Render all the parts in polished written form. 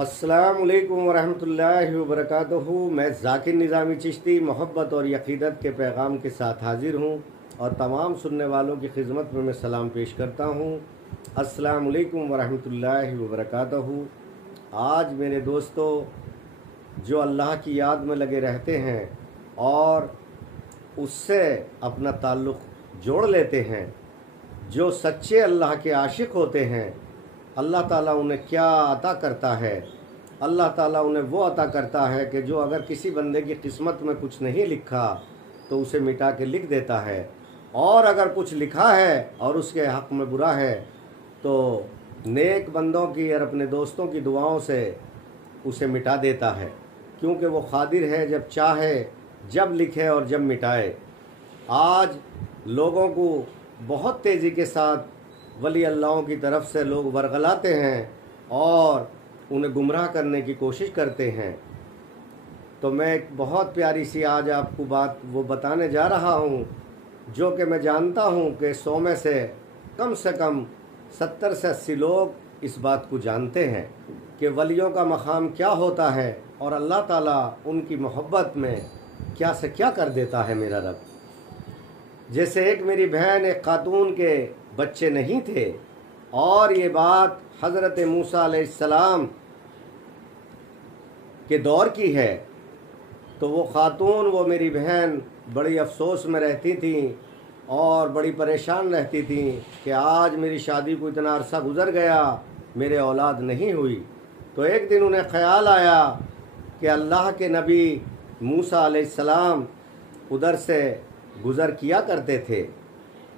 अस्सलामुअलैकुम वरहमतुल्लाहि वबरकातुहू। मैं ज़ाकिर निज़ामी चिश्ती मोहब्बत और यकीदत के पैगाम के साथ हाज़िर हूँ और तमाम सुनने वालों की खिदमत में मैं सलाम पेश करता हूँ। अस्सलामुअलैकुम वरहमतुल्लाहि वबरकातुहू। आज मेरे दोस्तों जो अल्लाह की याद में लगे रहते हैं और उससे अपना ताल्लुक़ जोड़ लेते हैं, जो सच्चे अल्लाह के आशिक होते हैं, अल्लाह ताला उन्हें क्या अता करता है। अल्लाह ताला उन्हें वो अता करता है कि जो अगर किसी बंदे की किस्मत में कुछ नहीं लिखा तो उसे मिटा के लिख देता है, और अगर कुछ लिखा है और उसके हक़ में बुरा है तो नेक बंदों की और अपने दोस्तों की दुआओं से उसे मिटा देता है, क्योंकि वो क़ादिर है जब चाहे जब लिखे और जब मिटाए। आज लोगों को बहुत तेज़ी के साथ वली अल्लाहों की तरफ से लोग वरगलाते हैं और उन्हें गुमराह करने की कोशिश करते हैं। तो मैं एक बहुत प्यारी सी आज आपको बात वो बताने जा रहा हूँ, जो कि मैं जानता हूँ कि 100 में से कम 70 से 80 लोग इस बात को जानते हैं कि वलियों का मकाम क्या होता है और अल्लाह ताला उनकी मोहब्बत में क्या से क्या कर देता है मेरा रब। जैसे एक मेरी बहन एक खातून के बच्चे नहीं थे, और ये बात हज़रत मूसा अलैहिस्सलाम के दौर की है, तो वो खातून वो मेरी बहन बड़ी अफसोस में रहती थी और बड़ी परेशान रहती थी कि आज मेरी शादी को इतना अरसा गुज़र गया, मेरे औलाद नहीं हुई। तो एक दिन उन्हें ख़याल आया कि अल्लाह के नबी मूसा अलैहिस्सलाम उधर से गुज़र किया करते थे।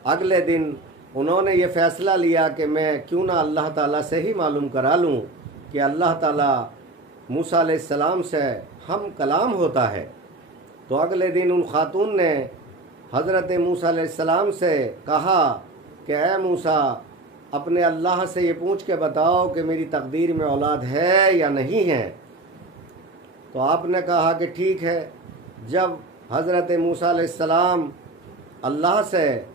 अगले दिन उन्होंने ये फ़ैसला लिया कि मैं क्यों ना अल्लाह ताला से ही मालूम करा लूँ कि अल्लाह ताला मूसा अलैहिस्सलाम से हम कलाम होता है। तो अगले दिन उन खातून ने हज़रत मूसा अलैहिस्सलाम से कहा कि ए मूसा, अपने अल्लाह से ये पूछ के बताओ कि मेरी तकदीर में औलाद है या नहीं है। तो आपने कहा कि ठीक है। जब हज़रत मूसा अलैहिस्सलाम अल्लाह से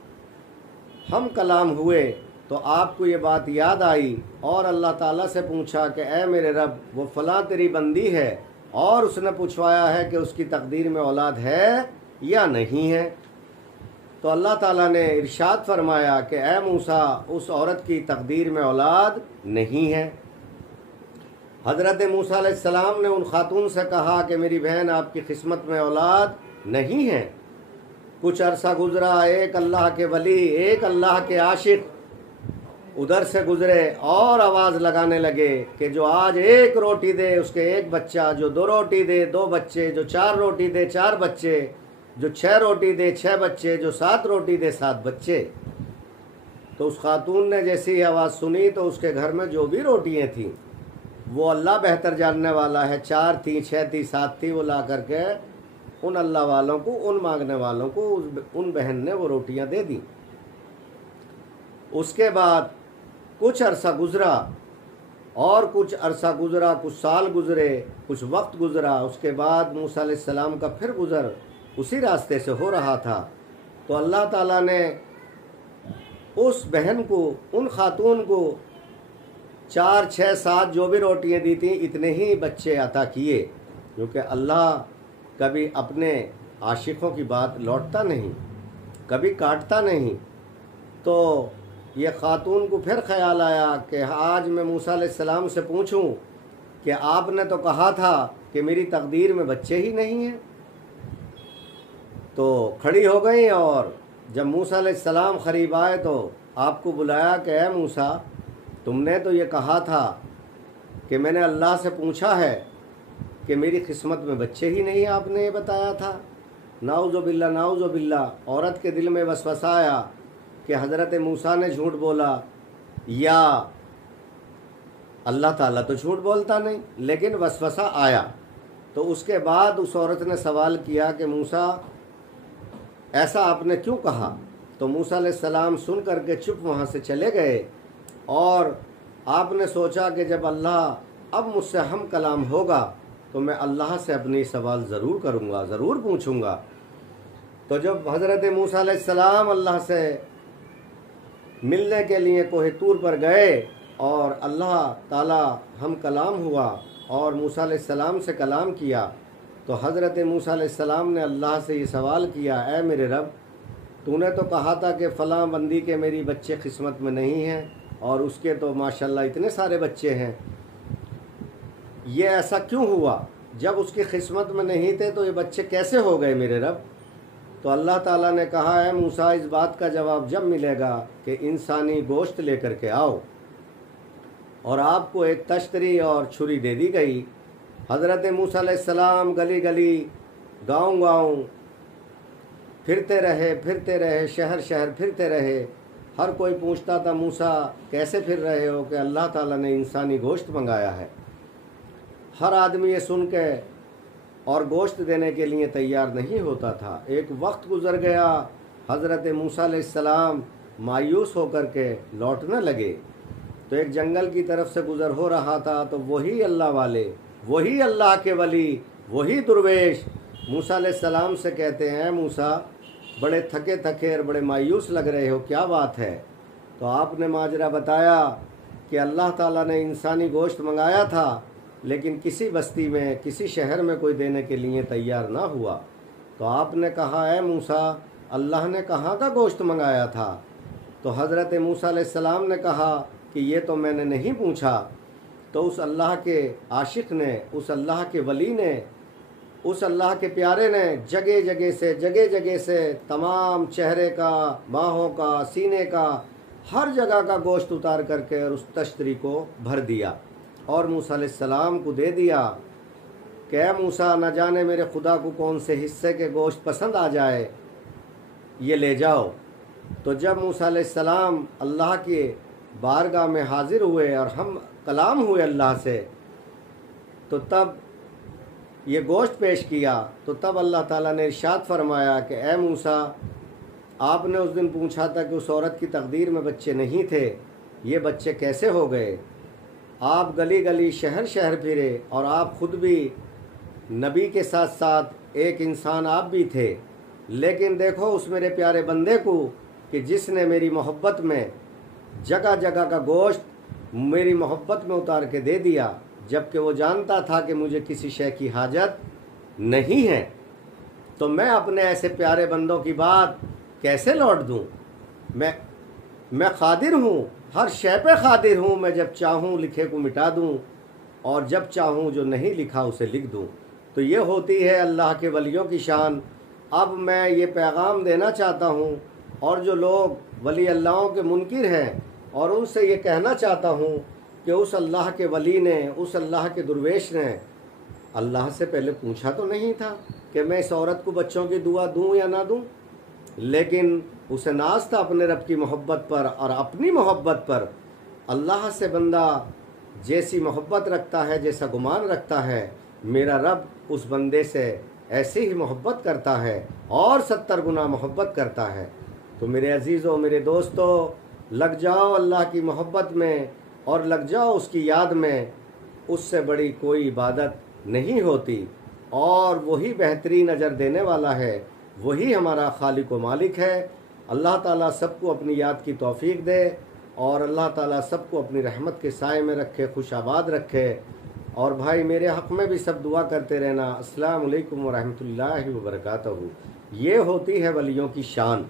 हम कलाम हुए तो आपको ये बात याद आई और अल्लाह ताला से पूछा कि ए मेरे रब, वो फ़लाँ तेरी बंदी है और उसने पूछवाया है कि उसकी तकदीर में औलाद है या नहीं है। तो अल्लाह ताला ने इरशाद फरमाया कि ए मूसा, उस औरत की तकदीर में औलाद नहीं है। हज़रत मूसा अलैहिस्सलाम ने उन खातून से कहा कि मेरी बहन, आपकी किस्मत में औलाद नहीं है। कुछ अरसा गुज़रा, एक अल्लाह के वली, एक अल्लाह के आशिक उधर से गुज़रे और आवाज़ लगाने लगे कि जो आज एक रोटी दे उसके एक बच्चा, जो 2 रोटी दे 2 बच्चे, जो 4 रोटी दे 4 बच्चे, जो 6 रोटी दे 6 बच्चे, जो 7 रोटी दे 7 बच्चे। तो उस खातून ने जैसी ही आवाज़ सुनी तो उसके घर में जो भी रोटियाँ थीं वो अल्लाह बेहतर जानने वाला है, 4 थी 6 थी 7 थी, वो ला करके उन अल्लाह वालों को, उन मांगने वालों को, उन बहन ने वो रोटियां दे दी। उसके बाद कुछ अरसा गुज़रा और कुछ अरसा गुज़रा, कुछ साल गुज़रे, कुछ वक्त गुज़रा। उसके बाद मूसा अलैहिस्सलाम का फिर गुज़र उसी रास्ते से हो रहा था। तो अल्लाह ताला ने उस बहन को, उन खातून को 4 6 7 जो भी रोटियां दी थी इतने ही बच्चे अता किए, क्योंकि अल्लाह कभी अपने आशिकों की बात लौटता नहीं, कभी काटता नहीं। तो ये ख़ातून को फिर ख्याल आया कि आज मैं मूसा अलैहिस्सलाम से पूछूं कि आपने तो कहा था कि मेरी तकदीर में बच्चे ही नहीं हैं। तो खड़ी हो गई और जब मूसा अलैहिस्सलाम क़रीब आए तो आपको बुलाया कि ए मूसा, तुमने तो ये कहा था कि मैंने अल्लाह से पूछा है कि मेरी किस्मत में बच्चे ही नहीं, आपने ये बताया था। नाउज़ुबिल्लाह नाउज़ुबिल्लाह। औरत के दिल में वसवसा आया कि हज़रत मूसा ने झूठ बोला या अल्लाह ताला तो झूठ बोलता नहीं, लेकिन वसवसा आया। तो उसके बाद उस औरत ने सवाल किया कि मूसा, ऐसा आपने क्यों कहा? तो मूसा अलैहिस्सलाम सुन करके चुप वहाँ से चले गए और आपने सोचा कि जब अल्लाह अब मुझसे हम कलाम होगा तो मैं अल्लाह से अपनी सवाल ज़रूर करूँगा, ज़रूर पूछूँगा। तो जब हज़रत मूसा अलैहिस्सलाम अल्लाह से मिलने के लिए कोहे तूर पर गए और अल्लाह ताला हम कलाम हुआ और मूसा अलैहिस्सलाम से कलाम किया, तो हज़रत मूसा अलैहिस्सलाम ने अल्लाह से ये सवाल किया, ऐ मेरे रब, तूने तो कहा था कि फ़लाँ बंदी के मेरी बच्चे किस्मत में नहीं हैं और उसके तो माशाल्लाह इतने सारे बच्चे हैं, ये ऐसा क्यों हुआ? जब उसकी किस्मत में नहीं थे तो ये बच्चे कैसे हो गए मेरे रब? तो अल्लाह ताला ने कहा, है मूसा, इस बात का जवाब जब मिलेगा कि इंसानी गोश्त लेकर के आओ। और आपको एक तश्तरी और छुरी दे दी गई। हज़रत मूसा अलैहिस्सलाम गली गली, गांव गांव फिरते रहे, शहर शहर फिरते रहे। हर कोई पूछता था, मूसा कैसे फिर रहे हो? कि अल्लाह ताला ने इंसानी गोश्त मंगाया है। हर आदमी ये सुन के और गोश्त देने के लिए तैयार नहीं होता था। एक वक्त गुज़र गया, हज़रत मूसा अलैहिस्सलाम मायूस होकर के लौटने लगे, तो एक जंगल की तरफ से गुज़र हो रहा था, तो वही अल्लाह वाले, वही अल्लाह के वली, वही दुर्वेश मूसा अलैहिस्सलाम से कहते हैं, मूसा बड़े थके थके और बड़े मायूस लग रहे हो, क्या बात है? तो आपने माजरा बताया कि अल्लाह ताला ने इंसानी गोश्त मंगाया था, लेकिन किसी बस्ती में, किसी शहर में कोई देने के लिए तैयार ना हुआ। तो आपने कहा, है मूसा, अल्लाह ने कहाँ का गोश्त मंगाया था? तो हज़रत मूसा अलैहिस्सलाम ने कहा कि ये तो मैंने नहीं पूछा। तो उस अल्लाह के आशिक ने, उस अल्लाह के वली ने, उस अल्लाह के प्यारे ने जगह जगह से तमाम चेहरे का, बाहों का, सीने का, हर जगह का गोश्त उतार करके और उस तश्तरी को भर दिया और मूसा अलैहिस्सलाम को दे दिया कि ऐ मूसा, न जाने मेरे खुदा को कौन से हिस्से के गोश्त पसंद आ जाए, ये ले जाओ। तो जब मूसा अलैहिस्सलाम अल्लाह के बारगाह में हाजिर हुए और हम कलाम हुए अल्लाह से, तो तब ये गोश्त पेश किया। तो तब अल्लाह ताला ने इरशाद फरमाया कि ऐ मूसा, आपने उस दिन पूछा था कि उस औरत की तकदीर में बच्चे नहीं थे, ये बच्चे कैसे हो गए? आप गली गली, शहर शहर फिरे और आप ख़ुद भी नबी के साथ साथ एक इंसान आप भी थे, लेकिन देखो उस मेरे प्यारे बंदे को कि जिसने मेरी मोहब्बत में जगह जगह का गोश्त मेरी मोहब्बत में उतार के दे दिया, जबकि वो जानता था कि मुझे किसी शय की हाजत नहीं है। तो मैं अपने ऐसे प्यारे बंदों की बात कैसे लौट दूँ? मैं क़ादिर हूँ, हर शय पे क़ादिर हूँ। मैं जब चाहूँ लिखे को मिटा दूँ और जब चाहूँ जो नहीं लिखा उसे लिख दूँ। तो ये होती है अल्लाह के वलियों की शान। अब मैं ये पैगाम देना चाहता हूँ और जो लोग वली अल्लाहों के मुनकिर हैं, और उनसे ये कहना चाहता हूँ कि उस अल्लाह के वली ने, उस अल्लाह के दुर्वेश ने अल्लाह से पहले पूछा तो नहीं था कि मैं इस औरत को बच्चों की दुआ दूँ या ना दूँ, लेकिन उसे नाज था अपने रब की मोहब्बत पर और अपनी मोहब्बत पर। अल्लाह से बंदा जैसी मोहब्बत रखता है, जैसा गुमान रखता है, मेरा रब उस बंदे से ऐसे ही मोहब्बत करता है और 70 गुना मोहब्बत करता है। तो मेरे अजीज़ों, मेरे दोस्तों, लग जाओ अल्लाह की मोहब्बत में और लग जाओ उसकी याद में। उससे बड़ी कोई इबादत नहीं होती और वही बेहतरीन अजर देने वाला है, वही हमारा खालिक व मालिक है। अल्लाह ताला सबको अपनी याद की तौफीक दे और अल्लाह ताला सबको अपनी रहमत के साए में रखे, खुश आबाद रखे। और भाई मेरे हक़ में भी सब दुआ करते रहना। अस्सलामु अलैकुम व रहमतुल्लाहि व बरकातहू। ये होती है वलियों की शान।